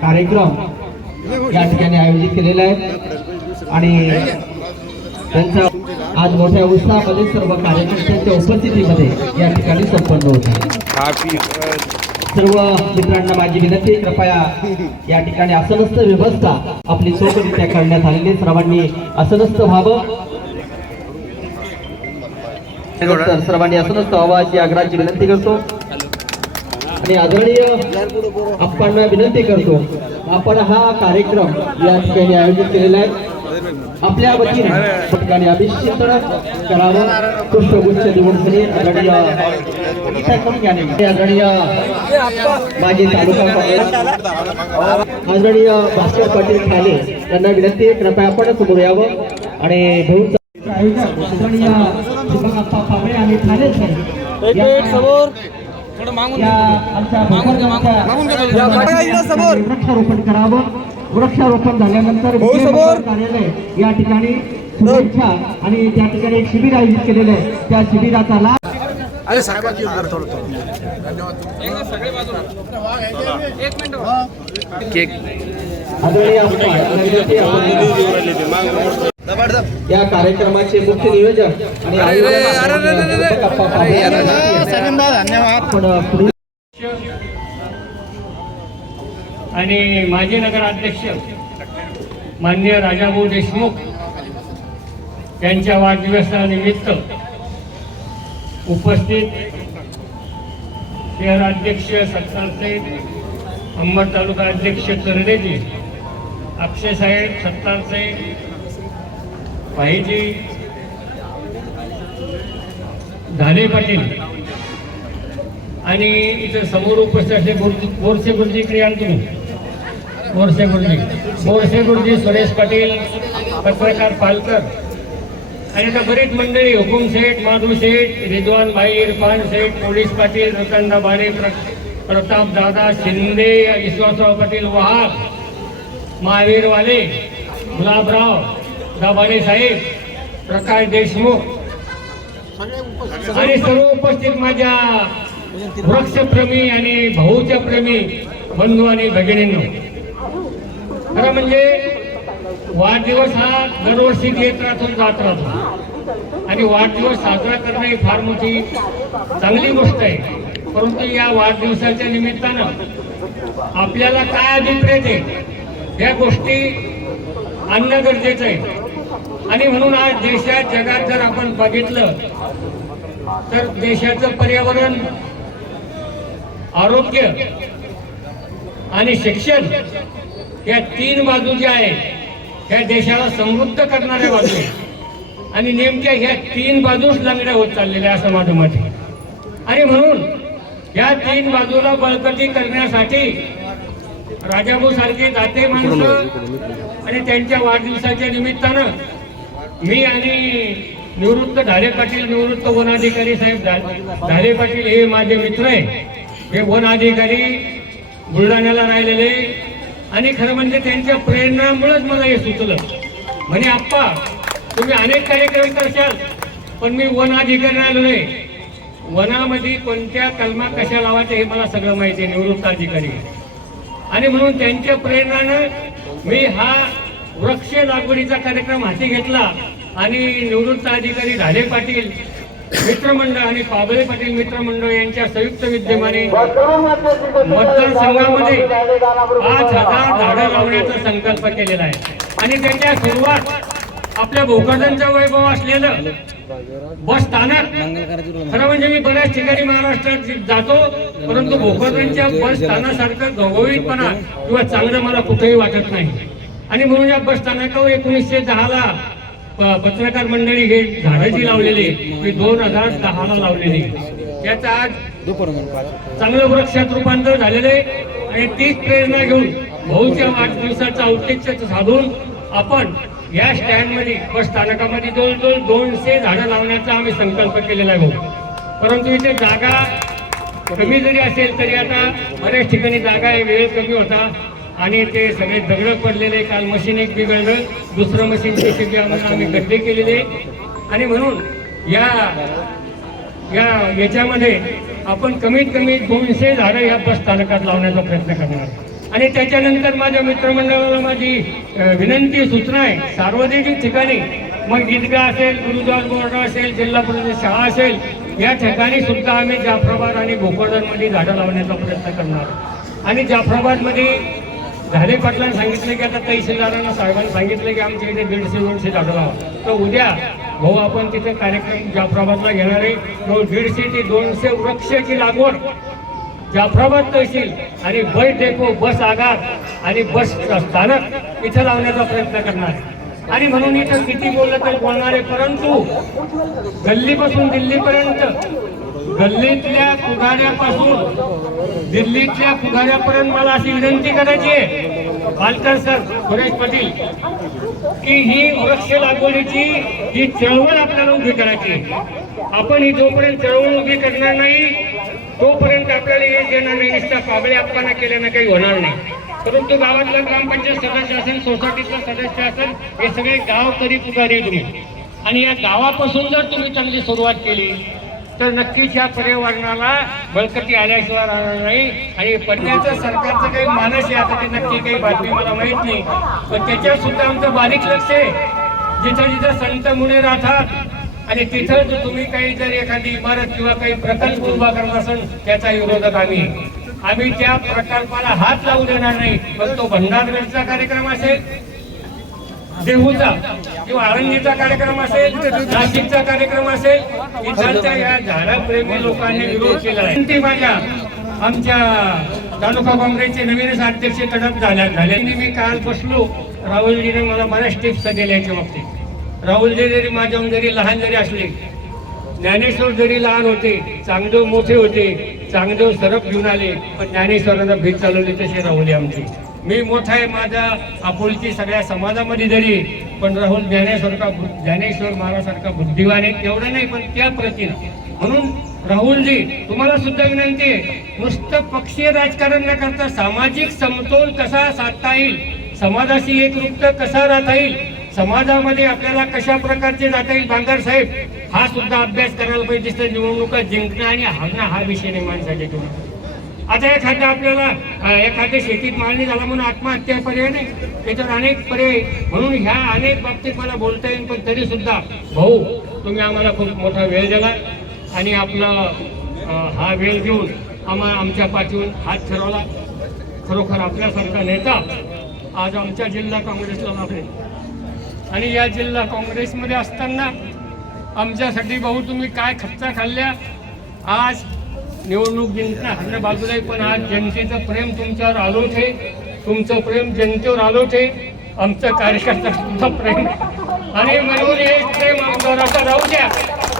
कार्यक्रम या ठिकाणी आयोजित केलेला आहे आणि त्यांचा आज मोठ्या उत्साहामध्ये सर्व कार्यकर्त्यांच्या उपस्थितीमध्ये या ठिकाणी संपन्न होते। सर्व मित्रांना माझी विनंती, कृपया या ठिकाणी आसनस्थ व्यवस्था आपली चोखरित्या करण्यात आलेली, सर्वांनी आसनस्थ व्हावं, सर्वांनी आसनस्थ व्हावं अशी आग्रहाची विनंती करतो आणि आदरणीय आप्पांना विनंती करतो, आपण हा कार्यक्रम या ठिकाणी आयोजित केलेला आहे, आपल्या वतीने ठिकाणी अभिषेक करावं, पुष्पगुच्छ देऊन आदरणीय माजी तालुका आदरणीय भास्कर पाटील ठाणे यांना विनंती, कृपया आपण समोर यावं आणि भाऊंचा आदरणीय दीपकप्पा पाबळे आणि ठाणे वृक्षारोपण करावं। वृक्षारोपण झाल्यानंतर कार्यालय या ठिकाणी शुभेच्छा आणि त्या ठिकाणी एक शिबिर आयोजित केलेलं आहे, त्या शिबिराचा लाभ या कार्यक्रमाचे मुख्य नियोजन आणि आणि माजी नगराध्यक्ष माननीय राजाभाऊ देशमुख यांच्या वाढदिवसानिमित्त उपस्थित शहराध्यक्ष सत्तारचे, अंबड तालुका अध्यक्ष तरडेजी, अक्षय साहेब सत्तारचे, भाईजी धाले पाटील आणि इथं समोर उपस्थित असले बोरसे गुरुजी, इकडे या तुम्ही, बोरसे गुरुजी, सुरेश पाटील, पत्रकार पालकर आणि आता बरीच मंडळी, हुकुम शेठ, माधू शेठ, रिजवान भाई, इरफान शेठ, पोलीस पाटील, रतनदा बारे, प्रताप दादा शिंदे, विश्वासराव पाटील वाहक, महावीरवाले, गुलाबराव दाभाडे साहेब, प्रकाश देशमुख आणि सर्व उपस्थित माझ्या वृक्षप्रेमी आणि भाऊच्या प्रेमी बंधू आणि भगिनींनो, खरं म्हणजे वाढदिवस हा दरवर्षी येत राहतो, जात राहतो आणि वाढदिवस साजरा करणं ही फार मोठी चांगली गोष्ट आहे, परंतु या वाढदिवसाच्या निमित्तानं आपल्याला काय अभिप्रेत आहे या गोष्टी आणणं गरजेचं आहे आणि म्हणून आज देशात जगात जर आपण बघितलं तर देशाचं पर्यावरण, आरोग्य आणि शिक्षण या तीन बाजू ज्या आहेत ह्या देशाला समृद्ध करणाऱ्या बाजू आहेत आणि नेमक्या ह्या तीन बाजूच लंगड्या होत चाललेल्या असं माझं मत आहे आणि म्हणून या तीन बाजूला बळकटी करण्यासाठी राजाभाऊ सारखे दाते माणसं आणि त्यांच्या वाढदिवसाच्या निमित्तानं मी आणि निवृत्त ढाले पाटील, निवृत्त वन अधिकारी साहेब ढाले पाटील हे माझे मित्र आहे, हे वन अधिकारी बुलढाण्याला राहिलेले आणि खरं म्हणजे त्यांच्या प्रेरणामुळेच मला हे सुचलं, म्हणे आप्पा तुम्ही अनेक कार्यक्रम करशाल पण मी वन अधिकारी राहिलो नाही, वनामध्ये कोणत्या कलमा कशा लावायच्या हे मला सगळं माहिती आहे, निवृत्त अधिकारी आणि म्हणून त्यांच्या प्रेरणानं मी हा वृक्ष लागवडीचा कार्यक्रम हाती घेतला आणि निवृत्त अधिकारी ढाले पाटील मित्रमंडळ आणि पाबळे पाटील मित्रमंडळ यांच्या संयुक्त विद्यमाने मतदारसंघामध्ये 5,000 झाडं लावण्याचा संकल्प केलेला आहे आणि त्याच्या सुरुवात आपल्या भोकरदनच्या वैभव असलेलं बस स्थानक, खरं म्हणजे मी बऱ्याच ठिकाणी महाराष्ट्रात जातो परंतु भोकरदनच्या बस स्थानकासारखं घवघवीतपणा किंवा चांगलं मला कुठेही वाटत नाही आणि म्हणून या बस स्थानकावर 1910ला पत्रकार मंडळी हे झाडं जी लावलेली ती 2010ला लावलेली, त्याचा आज चांगलं वृक्षात रूपांतर झालेलं आहे आणि तीच प्रेरणा घेऊन भाऊच्या वाढदिवसाचं औचित्य साधून आपण या स्टँड मध्ये बस स्थानकामध्ये जवळजवळ 200 झाडं लावण्याचा आम्ही संकल्प केलेला आहे भाऊ, परंतु इथे जागा कमी जरी असेल तरी आता बऱ्याच ठिकाणी जागा आहे, वेळ कमी होता आणि ते सगळे दगड पडलेले, काल मशीन एक बिघडलं, दुसरं मशीन जेसीबी आम्ही गड्डे केलेले आणि म्हणून याच्यामध्ये आपण कमीत कमी 200 झाडं या बस स्थानकात लावण्याचा प्रयत्न करणार आणि त्याच्यानंतर माझ्या मित्रमंडळाला माझी विनंती सूचना आहे, सार्वजनिक ठिकाणी मग ईदगाह असेल, गुरुद्वार बोर्ड असेल, जिल्हा परिषद शाळा असेल, या ठिकाणी सुद्धा आम्ही जाफराबाद आणि भोकरदनमध्ये झाडं लावण्याचा प्रयत्न करणार. आणि जाफराबादमध्ये झाले पाटलांनी सांगितलं की आता तहसीलदारांना साहेबांनी सांगितलं की आमच्या इथे 150-200 झाडं लावा. तर उद्या भाऊ आपण तिथे कार्यक्रम जाफराबादला घेणार आहे. 150 ते 200 वृक्षाची लागवड जाफराबाद तहसील आणि बस डेपो, बस आगार आणि बस स्थानक इथं लावण्याचा प्रयत्न करणार. आणि म्हणून इथं किती बोललं तर बोलणार आहे, परंतु गल्लीपासून दिल्लीपर्यंत, गल्लीतल्या पुढाऱ्यापासून दिल्लीतल्या पुढाऱ्यापर्यंत मला अशी विनंती करायची आहे पालकर सर, सुरेश पाटील, की ही वृक्ष लागवडीची ही चळवळ आपल्याला उभी करायची आहे. आपण ही जोपर्यंत चळवळ उभी करणार नाही तोपर्यंत आपल्याला हे देणार नाही. नुसता पाबळे आपल्याला केल्यानं काही होणार नाही. परंतु गावातला ग्रामपंचायत सदस्य असेल, सोसायटीतला सदस्य असेल, हे सगळे गावकरी पुढारी तुम्ही. आणि या गावापासून जर तुम्ही चांगली सुरुवात केली तर नक्कीच या पर्यावरणाला बळकटी आल्याशिवाय राहणार नाही. आणि पडण्याचं सरकारचं काही मानस आहे, आता ते नक्की काही बातमी मला माहीत नाही, पण त्याच्यात सुद्धा आमचं बारीक लक्ष आहे. जिथं जिथं संत मुनी राहतात आणि तिथं जर तुम्ही काही जर एखादी इमारत किंवा काही प्रकल्प उभा करत असेल त्याचा विरोधक आम्ही त्या प्रकल्पाला हात लावू देणार नाही. पण तो भंडारगडचा कार्यक्रम असेल, देहूचा किंवा आळंदीचा कार्यक्रम असेल, नाशिकचा कार्यक्रम असेल, इथालच्या या झाडाप्रेमी लोकांनी विरोध केला आहे. ती माझ्या आमच्या तालुका काँग्रेसचे नवीनच अध्यक्ष कडक झाले. मी काल बसलो, राहुलजीने मला बऱ्याच टिप्स दिल्या याच्या बाबतीत. राहुलजी जरी माझ्याहून जरी लहान जरी असले, ज्ञानेश्वर जरी लहान होते, चांगदेव मोठे होते, चांगदेव सरप घेऊन आले, पण ज्ञानेश्वरांना भीत चालवली तशी राहुली आमची. मी मोठा आहे, माझा आपुलकी सगळ्या समाजामध्ये जरी, पण राहुल ज्ञानेश्वर महाराजांसारखा बुद्धिवान आहे एवढं नाही, पण त्या प्रतीनं. म्हणून राहुलजी तुम्हाला सुद्धा विनंती आहे, नुसतं पक्षीय राजकारण न करता सामाजिक समतोल कसा साधता येईल, समाजाशी एकरूपता कसा राहता येईल, समाजामध्ये आपल्याला कशा प्रकारचे जाता येईल, बांगर साहेब हा सुद्धा अभ्यास करायला पाहिजे. दिसतं निवडणुका जिंकणं आणि हारणं हा विषय नाही माणसाच्या जीवनात. आता एखाद्या आपल्याला एखाद्या शेतीत मागणी झाला म्हणून आत्महत्या पर्याय नाही, त्याच्यावर अनेक पर्याय. म्हणून ह्या अनेक बाबतीत मला बोलता येईल, पण तरी सुद्धा भाऊ तुम्ही आम्हाला खूप मोठा वेळ दिला आणि आपला हा वेळ देऊन आमच्या पाठीवर हात ठरवला. खरोखर आपल्यासारखा नेता आज आमच्या जिल्हा काँग्रेसला लाभले. आणि या जिल्हा काँग्रेसमध्ये असताना आमच्यासाठी भाऊ तुम्ही काय खच्चा खाल्ल्या. आज निवडणूक जिंकणं हरणं बाजूला आहे, पण आज जनतेचं प्रेम तुमच्यावर आलोट आहे, तुमचं प्रेम जनतेवर आलोट आहे, आमचं कार्यकर्त्यांचं प्रेम. आणि म्हणून हे प्रेम आमच्यावर असं राहू द्या,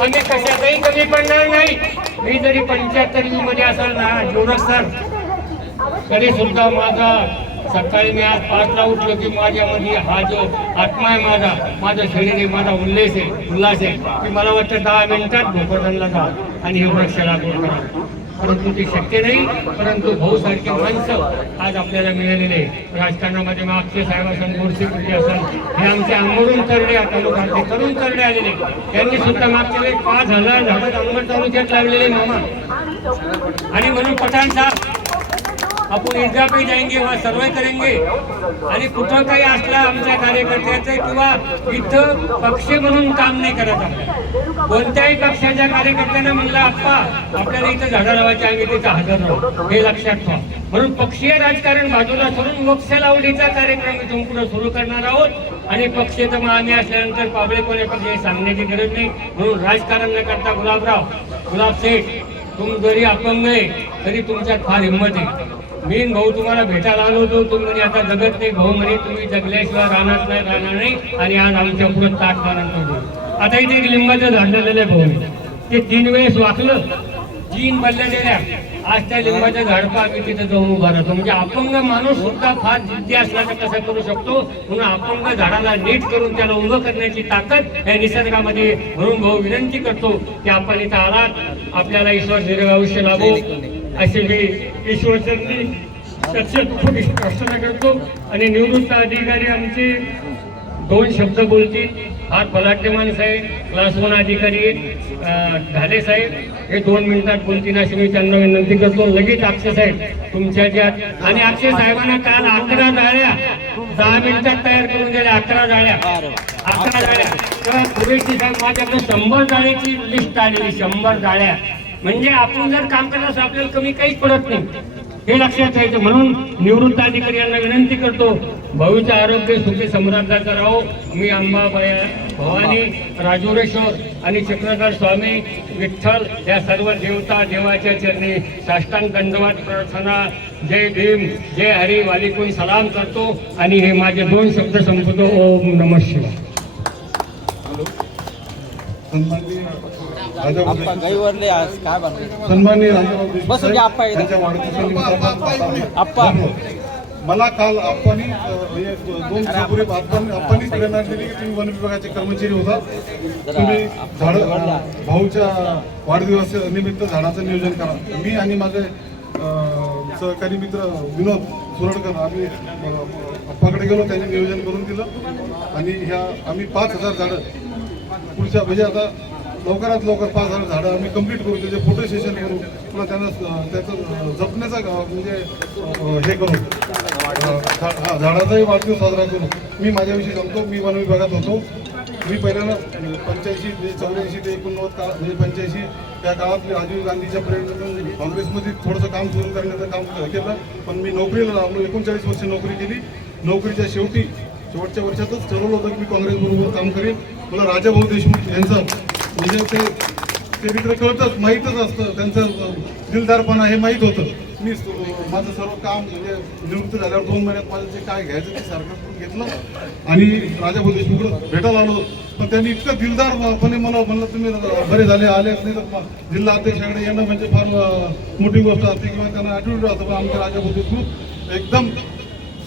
आम्ही कशातही कमी पडणार नाही. मी जरी 75 मध्ये असाल ना जोरस सर, तरी सुद्धा माझा सकाळी मी आज 5ला उठलो की माझ्यामध्ये हा जो आत्मा आहे, माझं शरीर आहे, माझा उल्हास आहे की मला वाटतं 10 मिनिटात भोकरदनला जा आणि हे वृक्ष लागवड करा. परंतु ते शक्य नाही. परंतु भाऊ सारखे माणसं आज आपल्याला मिळालेले राजकारणामध्ये मग अक्षय साहेब असेल, गोरसेपुरी असेल, हे आमचे अंबोडून तरडे तालुक्यातले तरुण तरडे आलेले, त्यांनी सुद्धा मागच्या वेळेस 5,000 झाडं अंबड तालुक्यात लावलेले मामा. आणि म्हणून पठाण साहेब आपण ईदगाह पे जाएंगे, वहाँ सर्वे करेंगे. आणि कुठं काही असला आमच्या कार्यकर्त्याचं किंवा इथं पक्ष म्हणून काम नाही करत आपण. कोणत्याही पक्षाच्या कार्यकर्त्यांना म्हणलं आप्पा आपल्याला इथं झाडं लावायचे, आम्ही तिथं हजर राहू, हे लक्षात ठेवा. म्हणून पक्षीय राजकारण बाजूला सोडून वृक्ष लावणीचा कार्यक्रम इथून पुढे सुरू करणार आहोत. आणि पक्ष तर मग आम्ही असल्यानंतर पाबळे कोणी पक्ष सांगण्याची गरज नाही. म्हणून राजकारण न करता गुलाब शेठ तुम्ही जरी अपंग आहे तरी तुमच्यात फार हिंमत आहे. मी भाऊ तुम्हाला भेटायला आलो होतो, तुम्ही म्हणे आता जगत नाही, भाऊ म्हणे तुम्ही जगल्याशिवाय राहणार नाही. आणि आज आमच्या पुढे ताट मानतो. आता इथे एक लिंबाचं झाड झालेलं आहे भाऊ, ते 3 वेळेस वाकलं, 3 बदल्या दिल्या. आज त्या लिंबाच्या झाडपा आम्ही तिथे जाऊन उभा राहतो. म्हणजे अपंग माणूस सुद्धा फार जिद्दी असला तर कसं करू शकतो. म्हणून अपंग झाडाला नीट करून त्याला उभं करण्याची ताकद या निसर्गामध्ये. म्हणून भाऊ विनंती करतो की आपण इथं आलात, आपल्याला ईश्वर दीर्घ आयुष्य लाभो असे मी ईश्वरचरणी प्रार्थना करतो. आणि निवृत्त अधिकारी आमचे 2 शब्द बोलतील. हा बलाढ्य माणूस आहे, क्लास 1 अधिकारी ढाले साहेब, हे 2 मिनिटात बोलतील अशी मी त्यांना विनंती करतो. लगेच अक्षय साहेब तुमच्या ज्या, आणि अक्षय साहेबांना काल 11 जाळ्या 10 मिनिटात तयार करून दिल्या. 11 जाळ्या. तेव्हा पुरेशी साहेब माझ्याकडे 100 जाळ्याची लिस्ट आलेली. 100 जाळ्या म्हणजे आपण जर काम करत असं आपल्याला कमी काहीच पडत नाही, हे लक्षात ठेवायचं. म्हणून निवृत्त अधिकारी यांना विनंती करतो, भाऊचं आरोग्य सुखी समृद्धाचं राहो. मी अंबाबाई, भवानी, राजुरेश्वर आणि चक्रधर स्वामी, विठ्ठल या सर्व देवता देवाच्या चरणी साष्टांग दंडवत प्रार्थना. जय भीम, जय हरी वालिकून सलाम करतो आणि हे माझे 2 शब्द संपवतो. ओम नमः शिवाय. सन्माननीय मला काल आप्पांनी 2 दिवसापूर्वी आप्पांनी प्रेरणा दिली की तुम्ही वन विभागाचे कर्मचारी होता, तुम्ही झाडं भाऊच्या वाढदिवस निमित्त झाडाचं नियोजन करा. मी आणि माझे सहकारी मित्र विनोद सुरडकर आम्ही आप्पाकडे गेलो, त्यांनी नियोजन करून दिलं आणि आम्ही 5000 झाडं पुढच्या म्हणजे आता लवकरात लवकर 5000 झाडं आम्ही कंप्लीट करू. त्याचे फोटो सेशन करू, पुन्हा त्यांना त्याचं जपण्याचा म्हणजे हे करू, झाडाचाही वाढदिवस साजरा करू. मी माझ्याविषयी सांगतो, मी वन विभागात होतो. मी पहिल्यांदा 85 ते 84 ते 89 काळ म्हणजे 85 त्या काळात मी राजीव गांधीच्या प्रेरणेतून काँग्रेसमध्ये थोडंसं काम सुरू करण्याचं काम केलं. पण मी नोकरीला लागलो, 39 वर्ष नोकरी केली. नोकरीच्या शेवटच्या वर्षातच ठरवलं होतं की मी काँग्रेसबरोबर काम करेन. मला राजाभाऊ देशमुख यांचं म्हणजे ते चरित्र कळतंच, माहीतच असतं, त्यांचं दिलदारपणा हे माहीत होतं. मी माझं सर्व काम म्हणजे निवृत्त झाल्यावर 2 महिन्यात माझं जे काय घ्यायचं ते सारखं घेतलं आणि राजाभाऊ देशमुखला भेटायला आलो. पण त्यांनी इतकं दिलदारपणे मला म्हणलं तुम्ही बरे झाले आले नाही तर जिल्हा अध्यक्षाकडे येणं म्हणजे फार मोठी गोष्ट असते किंवा त्यांना ॲटिट्यूड असतं. पण आमचे राजाभाऊ देशमुख एकदम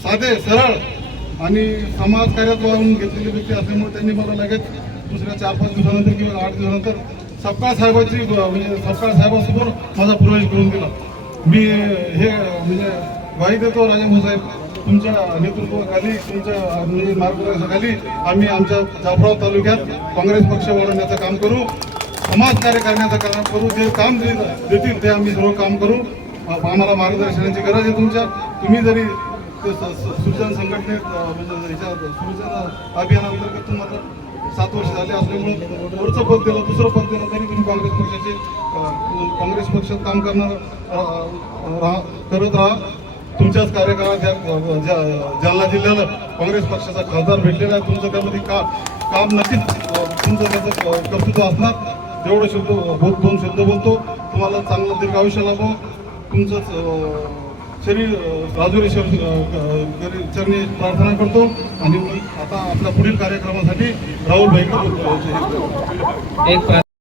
साधे सरळ आणि समाजकार्यात वाहून घेतलेले व्यक्ती असल्यामुळे त्यांनी मला लगेच दुसऱ्या 4-5 दिवसानंतर किंवा 8 दिवसानंतर सपकाळ साहेबांची म्हणजे सपकाळ साहेबांसमोर माझा प्रवेश करून दिला. मी हे म्हणजे ग्वाही देतो राजाभाऊ साहेब, तुमच्या नेतृत्वाखाली तुमच्या म्हणजे मार्गदर्शनाखाली आम्ही आमच्या जाफराबाद तालुक्यात काँग्रेस पक्ष वाढवण्याचं काम करू, समाजकार्य करण्याचं काम करू. जे काम देतील ते आम्ही सर्व काम करू. आम्हाला मार्गदर्शनाची गरज आहे तुमच्या. तुम्ही जरी सृजन संघटनेत म्हणजे ह्याच्या सृजन अभियानांतर्गत तुम्हाला 7 वर्ष झाले असल्यामुळे वरचं पद दिलं, दुसरं पद दिलं तरी तुम्ही काँग्रेस पक्षात काम करत राहा. तुमच्याच कार्यकाळात जालना जिल्ह्याला काँग्रेस पक्षाचा खासदार भेटलेला आहे. तुमचं त्यामध्ये काम नक्कीच तुमचं त्याचं कर्तृत्व असणार. जेवढं शब्द 2 शब्द बोलतो, तुम्हाला चांगलं दीर्घ आयुष्य लाभो. तुमचंच शरीर राजुरेश्वर चरणी प्रार्थना करतो आणि आता आपल्या पुढील कार्यक्रमासाठी राहुल भाईकडे बोलतो. एक